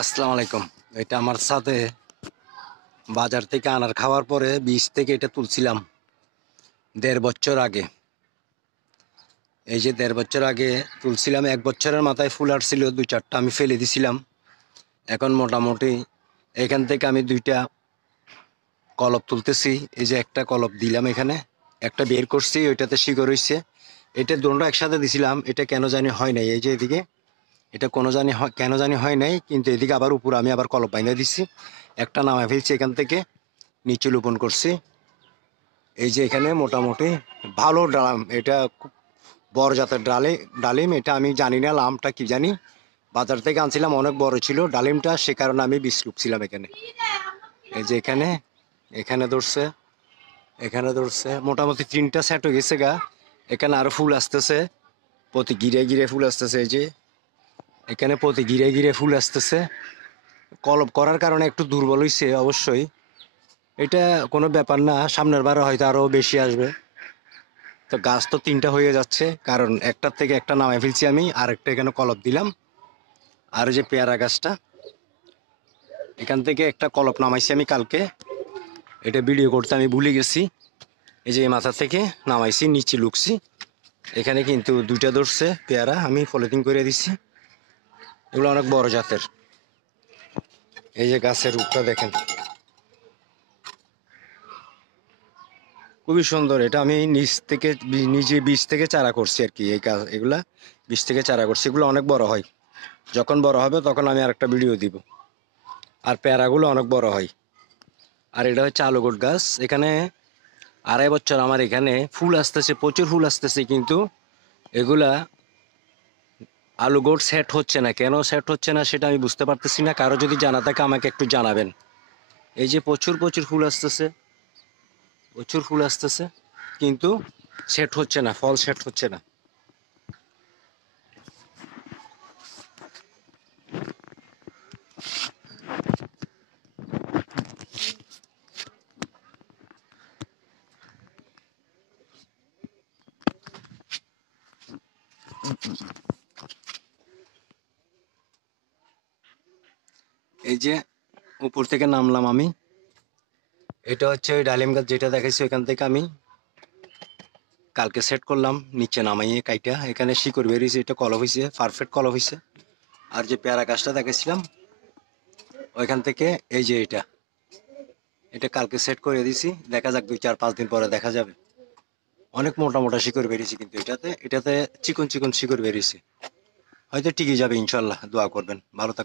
আসসালামু আলাইকুম। এটা আমার সাথে বাজার থেকে আনার খাওয়ার পরে বীজ থেকে এটা তুলছিলাম ১.৫ বছর আগে। এই যে ১.৫ বছর আগে তুলছিলাম, ১ বছরের মাথায় ফুল আসছিল ২-৪টা, আমি ফেলে দিছিলাম। এখন মোটামুটি এখান থেকে আমি ২টা কলপ তুলতেছি। এই যে একটা কলপ দিলাম, এখানে একটা বের করছি, ওইটাতে শিকড় হইছে। এটা দুটো একসাথে দিছিলাম, এটা কেন জানি হয় নাই। এই যে এদিকে এটা কেন জানি হয় নাই, কিন্তু এদিকে আবার উপর আমি আবার কলপ বাইন্ধা দিচ্ছি। একটা নামায় ফেলছি, এখান থেকে নিচে রোপণ করছি। এই যে এখানে মোটামুটি ভালো ডালাম, এটা খুব বড় জাতের ডালিম। এটা আমি জানি না নামটা কি জানি, বাজার থেকে আনছিলাম, অনেক বড় ছিল ডালিমটা, সে কারণে আমি বীজ রুপছিলাম এখানে। এই যে এখানে এখানে ধরছে, এখানে ধরছে মোটামুটি 3টা সেট হয়ে গেছে গা। এখানে আরো ফুল আসতেছে, প্রতি গিরে গিরে ফুল আসতেছে। এই যে এখানে প্রতি গিরে গিরে ফুল আসতেছে। কলপ করার কারণে একটু দুর্বল হয়েছে অবশ্যই, এটা কোনো ব্যাপার না, সামনের বারে হয়তো আরো বেশি আসবে। তো গাছ তো 3টা হয়ে যাচ্ছে, কারণ একটার থেকে একটা নামাই ফেলছি আমি, আর একটা এখানে কলপ দিলাম। আর ওই যে পেয়ারা গাছটা, এখান থেকে একটা কলপ নামাইছি আমি কালকে, এটা ভিডিও করতে আমি ভুলে গেছি। এই যে এই মাথা থেকে নামাইছি, নিচে লুকছি। এখানে কিন্তু 2টা ধরছে পেয়ারা, আমি পলিথিন করে দিচ্ছি। এগুলো অনেক বড় জাতের। এই যে গাছের রূপটা দেখেন, খুবই সুন্দর। এটা আমি নিজে বীজ থেকে চারা করছি আর কি। এই গাছ এগুলা বীজ থেকে চারা করছি, এগুলো অনেক বড় হয়। যখন বড় হবে তখন আমি আরেকটা ভিডিও দিব। আর পেয়ারাগুলো অনেক বড় হয়। আর এটা হচ্ছে আলু গোট গাছ। এখানে 2.5 বছর আমার এখানে ফুল আসতেছে, প্রচুর ফুল আসতেছে, কিন্তু এগুলা আলু গোট সেট হচ্ছে না। কেন সেট হচ্ছে না সেটা আমি বুঝতে পারতেছি না। কারো যদি জানা থাকে আমাকে একটু জানাবেন। এই যে প্রচুর প্রচুর ফুল আসতেছে, প্রচুর ফুল আসতেছে, কিন্তু সেট হচ্ছে না, ফল সেট হচ্ছে না। এই যে উপর থেকে নামলাম আমি, এটা হচ্ছে ওই ডালিম গাছ যেটা দেখাইছি, ওইখান থেকে আমি কালকে সেট করলাম, নিচে নামাইয়ে কাইটা। এখানে শিকড় বেরিয়েছে, এটা কলপ হয়েছে, পারফেক্ট কলপ হয়েছে। আর যে পেয়ারা গাছটা দেখেছিলাম ওইখান থেকে, এই যে এটা এটা কালকে সেট করে দিছি, দেখা যাক 2-4-5 দিন পরে দেখা যাবে। অনেক মোটা মোটা শিকড় বেরিয়েছে, কিন্তু এটাতে চিকন চিকন শিকড় বেরিয়েছে। হয়তো টিকে যাবে ইনশাল্লাহ, দোয়া করবেন। ভালো থাকবেন।